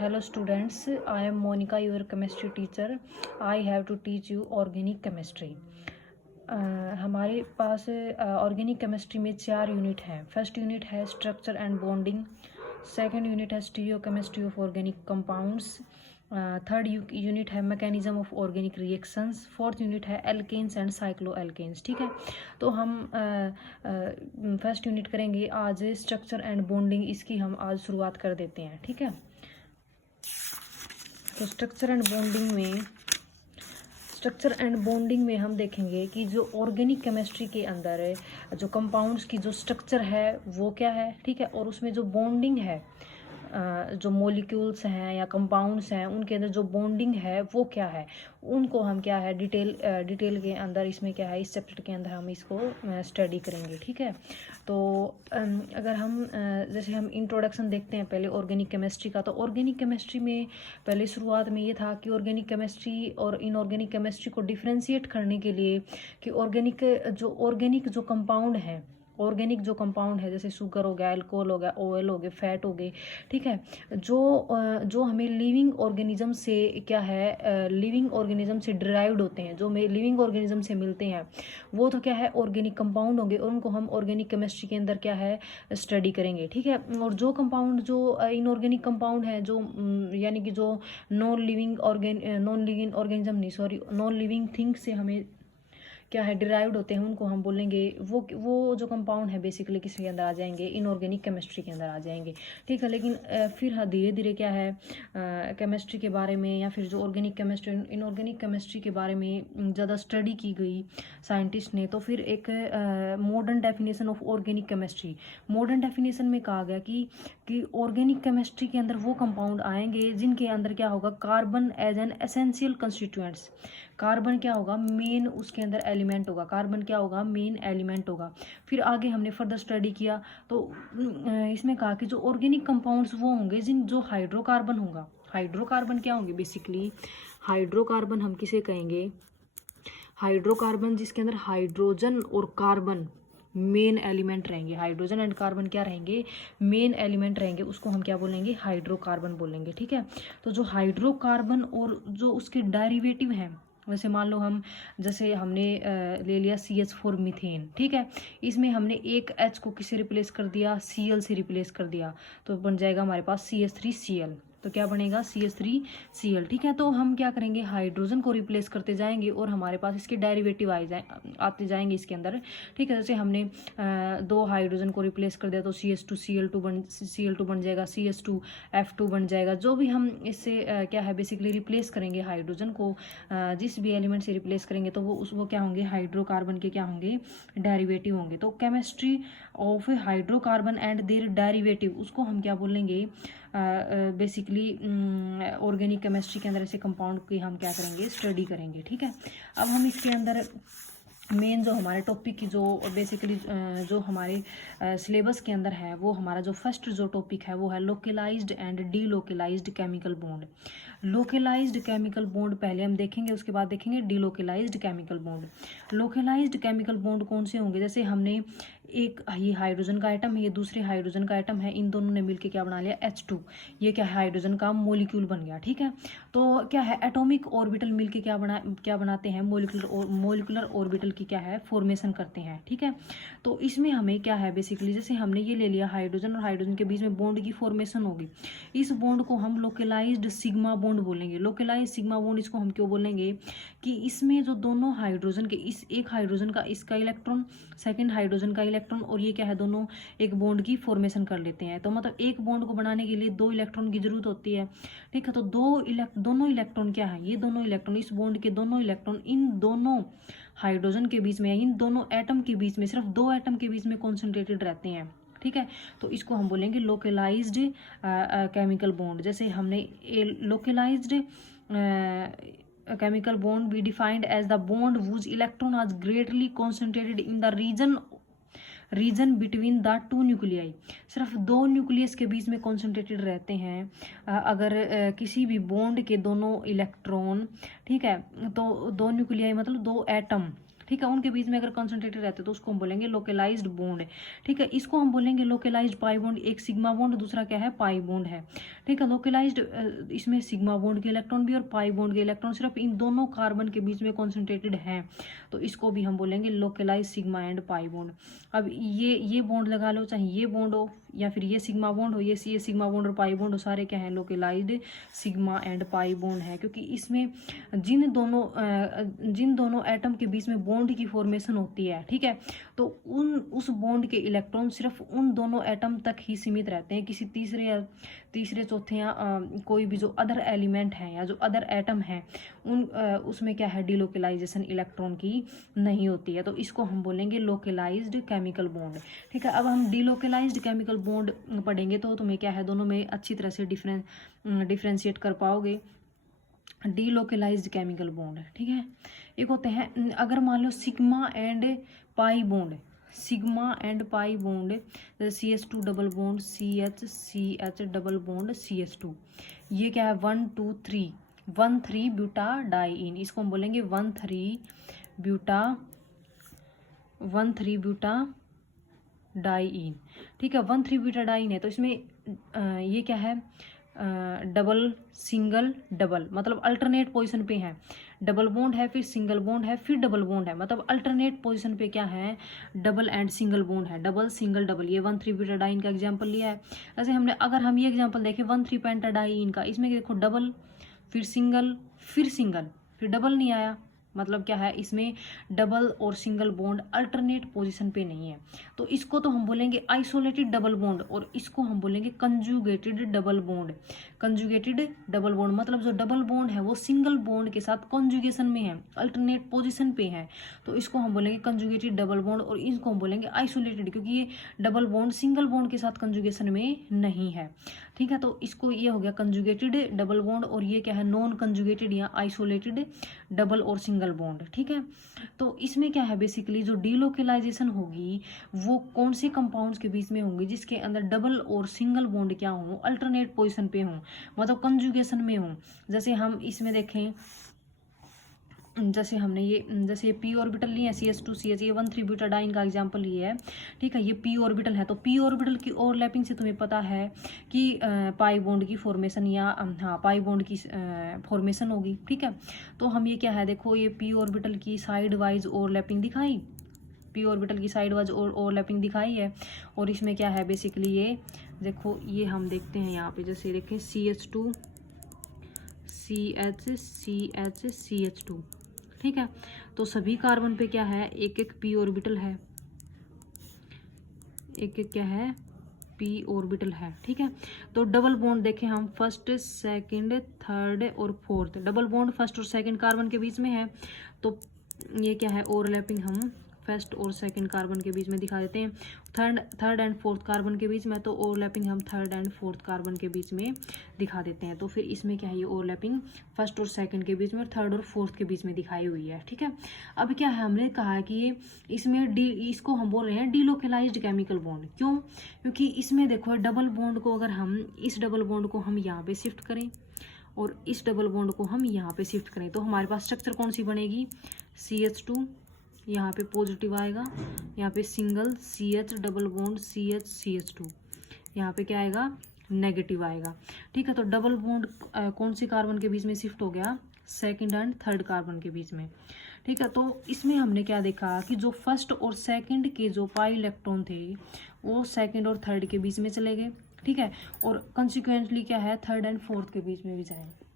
Hello students, I am Monica, your chemistry teacher. I have to teach you organic chemistry. हमारे पास organic chemistry में 4 unit हैं. First unit है structure and bonding, second unit है stereochemistry of organic compounds, third unit है mechanism of organic reactions, fourth unit है alkanes and cycloalkanes. ठीक है, तो हम फर्स्ट यूनिट करेंगे आज स्ट्रक्चर एंड बॉन्डिंग. इसकी हम आज शुरुआत कर देते हैं. ठीक है, तो स्ट्रक्चर एंड बॉन्डिंग में हम देखेंगे कि जो ऑर्गेनिक केमिस्ट्री के अंदर है जो कंपाउंड्स की जो स्ट्रक्चर है वो क्या है. ठीक है, और उसमें जो बॉन्डिंग है जो मॉलिक्यूल्स हैं या कंपाउंड्स हैं उनके अंदर जो बॉन्डिंग है वो क्या है, उनको हम क्या है डिटेल के अंदर इसमें क्या है इस चैप्टर के अंदर हम इसको स्टडी करेंगे. ठीक है, तो अगर हम जैसे हम इंट्रोडक्शन देखते हैं पहले ऑर्गेनिक केमिस्ट्री का, तो ऑर्गेनिक केमिस्ट्री में पहले शुरुआत में ये था कि ऑर्गेनिक केमिस्ट्री और इनऑर्गेनिक केमिस्ट्री को डिफ्रेंशिएट करने के लिए कि ऑर्गेनिक जो कंपाउंड है, ऑर्गेनिक जो कंपाउंड है जैसे शुगर हो गया, अल्कोहल हो गया, ऑयल हो गए, फैट हो गए. ठीक है, जो हमें लिविंग ऑर्गेनिज्म से क्या है लिविंग ऑर्गेनिज्म से डिराइव्ड होते हैं, जो हमें लिविंग ऑर्गेनिज्म से मिलते हैं वो तो क्या है ऑर्गेनिक कंपाउंड होंगे, और उनको हम ऑर्गेनिक केमिस्ट्री के अंदर क्या है स्टडी करेंगे. ठीक है, और जो कंपाउंड जो इनऑर्गेनिक कंपाउंड है जो यानी कि जो नॉन लिविंग थिंग से हमें क्या है डिराइव्ड होते हैं, उनको हम बोलेंगे वो जो कंपाउंड है बेसिकली किसके अंदर आ जाएंगे, इनऑर्गेनिक केमिस्ट्री के अंदर आ जाएंगे. ठीक है, लेकिन फिर धीरे धीरे क्या है केमिस्ट्री के बारे में या फिर जो ऑर्गेनिक केमिस्ट्री इनऑर्गेनिक केमिस्ट्री के बारे में ज़्यादा स्टडी की गई साइंटिस्ट ने, तो फिर एक modern definition of organic chemistry, modern definition में कहा गया कि ऑर्गेनिक केमिस्ट्री के अंदर वो कंपाउंड आएंगे जिनके अंदर क्या होगा carbon as an essential constituents. Carbon क्या होगा मेन उसके अंदर एलिमेंट होगा, कार्बन क्या होगा मेन एलिमेंट होगा. फिर आगे हमने फर्दर स्टडी किया तो इसमें कहा कि जो ऑर्गेनिक कंपाउंड्स वो होंगे जो हाइड्रोकार्बन होगा. हाइड्रोकार्बन क्या होंगे बेसिकली, हाइड्रोकार्बन हम किसे कहेंगे, हाइड्रोकार्बन जिसके अंदर हाइड्रोजन और कार्बन मेन एलिमेंट रहेंगे. हाइड्रोजन एंड कार्बन क्या रहेंगे मेन एलिमेंट रहेंगे, उसको हम क्या बोलेंगे हाइड्रोकार्बन बोलेंगे. ठीक है, तो जो हाइड्रोकार्बन और जो उसके डेरिवेटिव हैं, वैसे मान लो जैसे हमने ले लिया CH4 मीथेन. ठीक है, इसमें हमने एक H को किससे रिप्लेस कर दिया, Cl से रिप्लेस कर दिया, तो बन जाएगा हमारे पास CH3Cl. तो क्या बनेगा CH3Cl. ठीक है, तो हम क्या करेंगे हाइड्रोजन को रिप्लेस करते जाएंगे और हमारे पास इसके डेरिवेटिव आते जाएंगे इसके अंदर. ठीक है, जैसे हमने 2 हाइड्रोजन को रिप्लेस कर दिया तो Cl2 बन जाएगा, CH2F2 बन जाएगा. जो भी हम इससे क्या है बेसिकली रिप्लेस करेंगे हाइड्रोजन को जिस भी एलिमेंट से रिप्लेस करेंगे तो वो क्या होंगे हाइड्रोकार्बन के क्या होंगे डेरिवेटिव होंगे. तो chemistry of hydrocarbon and their derivative उसको हम क्या बोलेंगे बेसिकली ऑर्गेनिक केमिस्ट्री के अंदर ऐसे कंपाउंड की हम क्या करेंगे स्टडी करेंगे. ठीक है, अब हम इसके अंदर मेन जो हमारे टॉपिक की जो बेसिकली जो हमारे सिलेबस के अंदर है वो हमारा जो फर्स्ट जो टॉपिक है वो है localized and delocalized chemical bond. Localized chemical bond पहले हम देखेंगे, उसके बाद देखेंगे delocalized chemical bond. Localized chemical bond कौन से होंगे, जैसे हमने एक ये हाइड्रोजन का आइटम है, ये दूसरे हाइड्रोजन का आइटम है, इन दोनों ने मिलकर क्या बना लिया H2, ये क्या है हाइड्रोजन का मॉलिक्यूल बन गया. ठीक है, तो क्या है एटॉमिक ऑर्बिटल मिलके क्या बनाते हैं मोलिकुलर ऑर्बिटल की क्या है फॉर्मेशन करते हैं. ठीक है, तो इसमें हमें क्या है बेसिकली जैसे हमने ये ले लिया हाइड्रोजन और हाइड्रोजन के बीच में बॉन्ड की फॉर्मेशन होगी, इस बॉन्ड को हम लोकलाइज्ड सिग्मा बॉन्ड बोलेंगे. लोकलाइज्ड सिग्मा बॉन्ड इसको हम क्यों बोलेंगे कि इसमें जो दोनों हाइड्रोजन के इस एक हाइड्रोजन का इसका इलेक्ट्रॉन सेकेंड हाइड्रोजन का इलेक्ट्रॉन और ये क्या है दोनों एक बॉन्ड की फॉर्मेशन कर लेते हैं. तो मतलब एक बॉन्ड को बनाने के लिए 2 इलेक्ट्रॉन की जरूरत होती है. ठीक है, तो दोनों इलेक्ट्रॉन क्या है, ये दोनों इलेक्ट्रॉन इस बॉन्ड के दोनों इलेक्ट्रॉन इन दोनों हाइड्रोजन के बीच में, इन दोनों एटम के बीच में, सिर्फ 2 एटम के बीच में कॉन्सेंट्रेटेड रहते हैं. ठीक है, तो इसको हम बोलेंगे लोकलाइज्ड केमिकल बॉन्ड. जैसे हमने localised chemical bond we defined as the bond whose electron is greatly concentrated in the region between the 2 nuclei. सिर्फ 2 न्यूक्लियस के बीच में कॉन्सेंट्रेटेड रहते हैं. अगर किसी भी बॉन्ड के दोनों इलेक्ट्रॉन, ठीक है, तो 2 न्यूक्लियाई मतलब 2 एटम, ठीक है, उनके बीच में अगर कंसंट्रेटेड रहते तो उसको हम बोलेंगे लोकलाइज्ड बॉन्ड। ठीक है, इसको हम बोलेंगे लोकलाइज्ड पाई बॉन्ड। एक सिग्मा बॉन्ड, दूसरा क्या है, पाई बॉन्ड है। ठीक है, लोकलाइज्ड इसमें सिग्मा बॉन्ड के इलेक्ट्रॉन भी और पाई बॉन्ड के इलेक्ट्रॉन सिर्फ इन दोनों कार्बन के बीच में कॉन्सेंट्रेटेड हैं, तो इसको भी हम बोलेंगे localise sigma and pi bond. अब ये बॉन्ड लगा लो, चाहे ये बॉन्ड हो या फिर ये सिग्मा बॉन्ड हो, ये सिग्मा बॉन्ड और पाई बॉन्ड हो, सारे क्या है, localized sigma and pi bond है। क्योंकि इसमें जिन दोनों एटम के बीच में बॉन्ड की फॉर्मेशन होती है, ठीक है, तो उस बॉन्ड के इलेक्ट्रॉन सिर्फ उन दोनों एटम तक ही सीमित रहते हैं। किसी तीसरे चौथे या कोई भी जो अदर एलिमेंट है या जो अदर एटम है उसमें क्या है, डिलोकलाइजेशन इलेक्ट्रॉन की नहीं होती है, तो इसको हम बोलेंगे लोकलाइज्ड केमिकल बॉन्ड। ठीक है, अब हम डिलोकलाइज्ड केमिकल बॉन्ड पढ़ेंगे तो तुम्हें क्या है, दोनों में अच्छी तरह से डिफ्रेंशिएट कर पाओगे। डिलोकलाइज्ड केमिकल बॉन्ड, ठीक है, एक होते हैं अगर मान लो sigma and pi bond, sigma and pi bond, CH2 double bond CH double bond CH2, ये क्या है 1,3 ब्यूटा डाइइन, इसको हम बोलेंगे 1,3 ब्यूटा डाइइन। ठीक है, 1,3 ब्यूटा डाइइन है, तो इसमें ये क्या है, डबल सिंगल डबल, मतलब अल्टरनेट पोजीशन पे है। डबल बॉन्ड है, फिर सिंगल बॉन्ड है, फिर डबल बॉन्ड है, मतलब अल्टरनेट पोजीशन पे क्या है, डबल एंड सिंगल बॉन्ड है, डबल सिंगल डबल। ये 1,3 ब्यूटाडाइन का एग्जांपल लिया है। ऐसे हमने अगर हम ये एग्जांपल देखें 1,3 पेंटाडाइन का, इसमें देखो डबल, फिर सिंगल, फिर डबल नहीं आया, मतलब क्या है, इसमें डबल और सिंगल बॉन्ड अल्टरनेट पोजीशन पे नहीं है, तो इसको तो हम बोलेंगे आइसोलेटेड डबल बॉन्ड, और इसको हम बोलेंगे conjugated double bond. Conjugated double bond मतलब जो डबल बॉन्ड है वो सिंगल बॉन्ड के साथ कंजुगेशन में है, अल्टरनेट पोजीशन पे है, तो इसको हम बोलेंगे कंजुगेटेड डबल बॉन्ड, और इसको हम बोलेंगे आइसोलेटेड, क्योंकि ये डबल बॉन्ड सिंगल बॉन्ड के साथ कंजुगेशन में नहीं है। ठीक है, तो इसको ये हो गया कंजुगेटेड डबल बॉन्ड, और ये क्या है, नॉन कंजुगेटेड या आइसोलेटेड डबल और सिंगल बॉन्ड। ठीक है, तो इसमें क्या है, बेसिकली जो डिलोकलाइजेशन होगी वो कौन से कंपाउंड्स के बीच में होंगी, जिसके अंदर डबल और सिंगल बॉन्ड क्या हो, अल्टरनेट पोजीशन पे हो, मतलब कंजुगेशन में हो। जैसे हम इसमें देखें, जैसे हमने जैसे पी ऑर्बिटल लिया है, CH2 CH, ये 1,3 ब्यूटाडाइन का एग्जांपल लिया है। ठीक है, ये पी ऑर्बिटल है, तो पी ऑर्बिटल की ओवरलैपिंग से तुम्हें पता है कि पाई बॉन्ड की फॉर्मेशन या पाई बॉन्ड की फॉर्मेशन होगी। ठीक है, तो हम ये क्या है, देखो ये पी ऑर्बिटल की साइड वाइज ओवरलैपिंग दिखाई, पी ऑर्बिटल की साइड वाइज ओवरलैपिंग दिखाई है, और इसमें क्या है, बेसिकली ये देखो, ये हम देखते हैं यहाँ पे, जैसे देखें CH2 CH CH CH2। ठीक है, तो सभी कार्बन पे क्या है, एक एक पी ऑर्बिटल है, एक क्या है, पी ऑर्बिटल है। ठीक है, तो डबल बॉन्ड देखें हम, फर्स्ट सेकंड थर्ड और फोर्थ, डबल बॉन्ड फर्स्ट और सेकंड कार्बन के बीच में है, तो ये क्या है, ओवरलैपिंग हम फर्स्ट और सेकंड कार्बन के बीच में दिखा देते हैं। थर्ड एंड फोर्थ कार्बन के बीच में, तो ओवरलैपिंग हम थर्ड एंड फोर्थ कार्बन के बीच में दिखा देते हैं। तो फिर इसमें क्या है, ये ओवरलैपिंग फर्स्ट और सेकंड के बीच में और थर्ड और फोर्थ के बीच में दिखाई हुई है। ठीक है, अब क्या है, हमने कहा है कि ये इसमें इसको हम बोल रहे हैं डिलोकलाइज्ड केमिकल बॉन्ड। क्यों? क्योंकि इसमें देखो डबल बॉन्ड को अगर हम इस डबल बॉन्ड को हम यहाँ पे शिफ्ट करें और इस डबल बॉन्ड को हम यहाँ पे शिफ्ट करें, तो हमारे पास स्ट्रक्चर कौन सी बनेगी, CH2, यहाँ पे पॉजिटिव आएगा, यहाँ पे single CH double bond CH2, यहाँ पे क्या आएगा, नेगेटिव आएगा। ठीक है, तो डबल बॉन्ड कौन सी कार्बन के बीच में शिफ्ट हो गया, सेकंड एंड थर्ड कार्बन के बीच में। ठीक है, तो इसमें हमने क्या देखा कि जो फर्स्ट और सेकंड के जो पाई इलेक्ट्रॉन थे वो सेकंड और थर्ड के बीच में चले गए। ठीक है, और कंसिक्वेंटली क्या है, थर्ड एंड फोर्थ के बीच में भी जाएंगे।